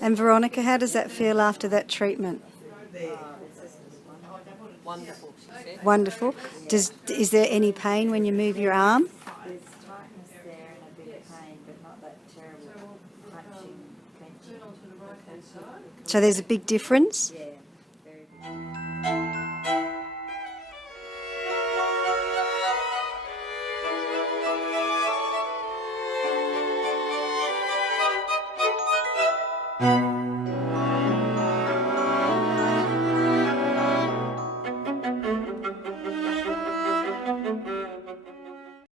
And Veronica, how does that feel after that treatment? Wonderful, she said. Wonderful. Is there any pain when you move your arm? There's tightness there and a bit of pain, but not that terrible punching, clenching. So there's a big difference? Yeah, very big.